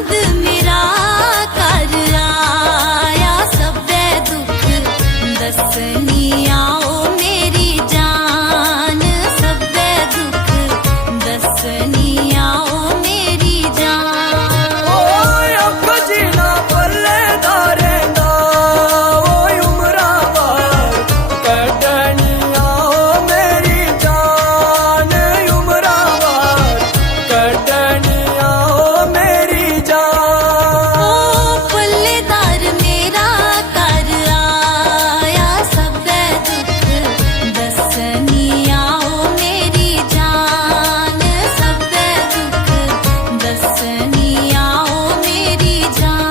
नंद मेरा घर आया, सबे दुख दसनी आओ मेरी जान, सबे दुख दसनी आओ मेरी जान। जीना पल्लेदारे दा ओ उमरावार कटनी आओ मेरी जान, उमरावार कटनी आओ मेरी जान। पल्लेदार मेरा घर आया, सबे दुख दसनी आओ मेरी जान, सबे दुख दसनी आओ मेरी जान।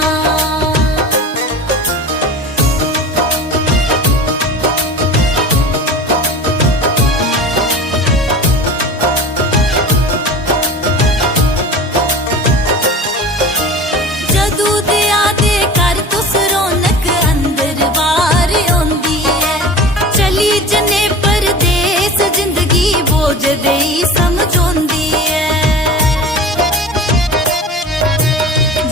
जदू दिया दे कर तुस रौनक अंदर बाहर आंदी है, चली जने परदेस जिंदगी बोझ देई समझोंदी है।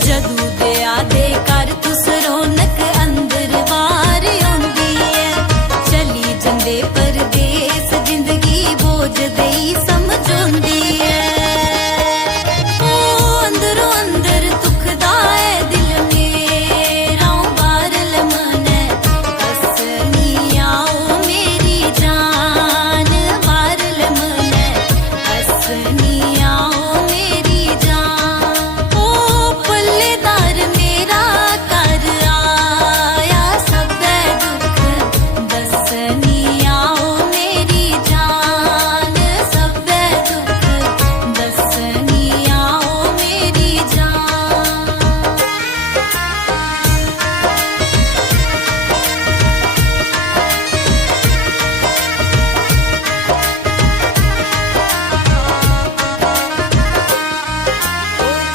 जदू दिया दे कर तुस रौनक अंदर बाहर आंदी है, चली जंदे परदेस जिंदगी बोझ देई समझोंदी है। अंदरों अंदर दुखदा है दिल मेरा, बारल मन हसनी आओ मेरी जान, बारल मन हसनी आओ मेरी जान। पल्लेदार मेरा घर आया, सबे दुख दसनी आओ मेरी जान, सबे दुख दसनी आओ मेरी जान।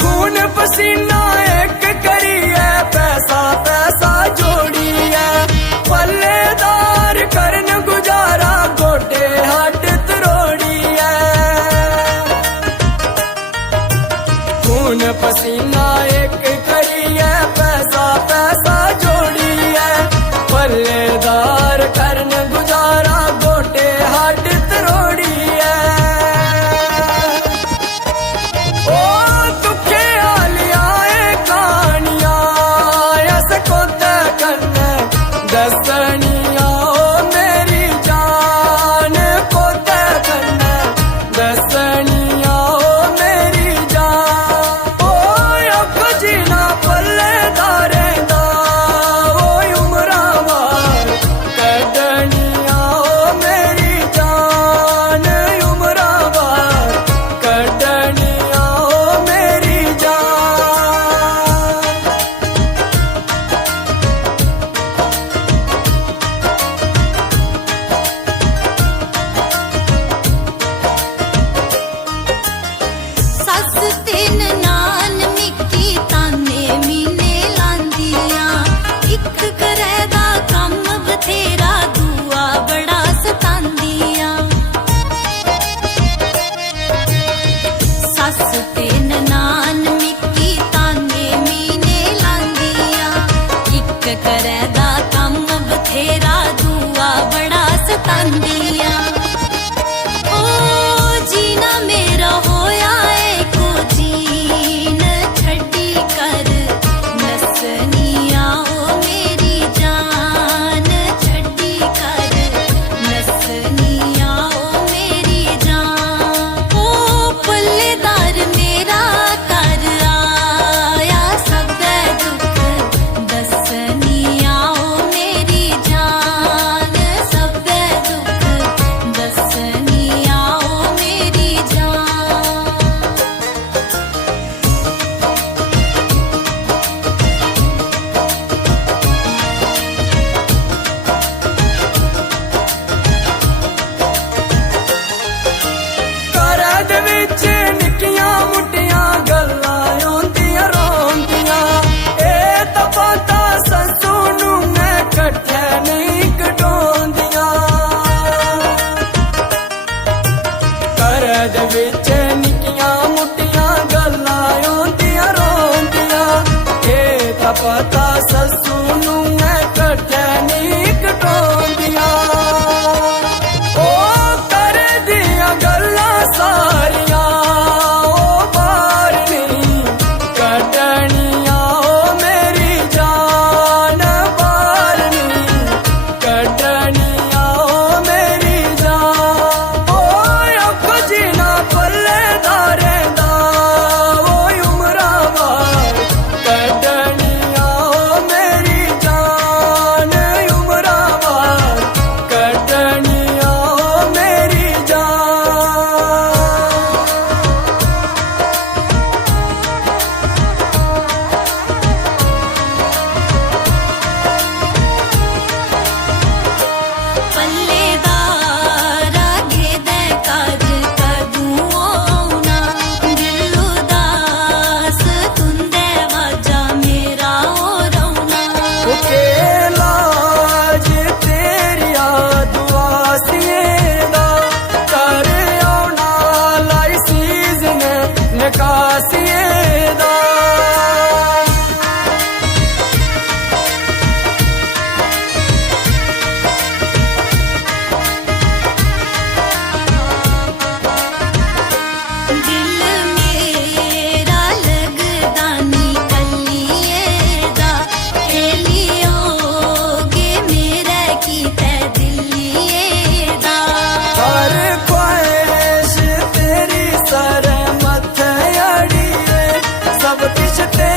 खून पसीना एक करिए, पैसा पैसा जोड़िए, पल्लेदार करन गुजारा गोटे हट तरोड़िए। खून पसीना एक करिए, पैसा पैसा जोड़िए, पल्लेदार करन गुजारा गोटे हट तरोड़िए। ओ दुखे आलियाए कहानियां ऐसे कोते कन्ने दसनी आओ मेरी जान, कोते कन्ने दसनी आओ मेरी जान। ओ अख जीना पल्लेदारे दा ओ उमरावार कटनी आओ मेरी जान, उमरावार कटनी आओ मेरी जान। सस तेन नान मिकी ताने मीने लांदियां, इक करे दा कम बथेरा दूआ बड़ा सतांदियां। सस तेन नान मिकी ताने मीने लांदियां, इक करे दा कम बथेरा दूआ बड़ा सतांदियां। ओ जीना मेरा होया है को जीन छड्डी कर नसनी आओ मेरी जान, छड्डी कर नसनी आओ मेरी जान। पल्लेदार मेरा घर आया, सबे दुख दसनी आओ मेरी जान, सबे दुख रिश्ते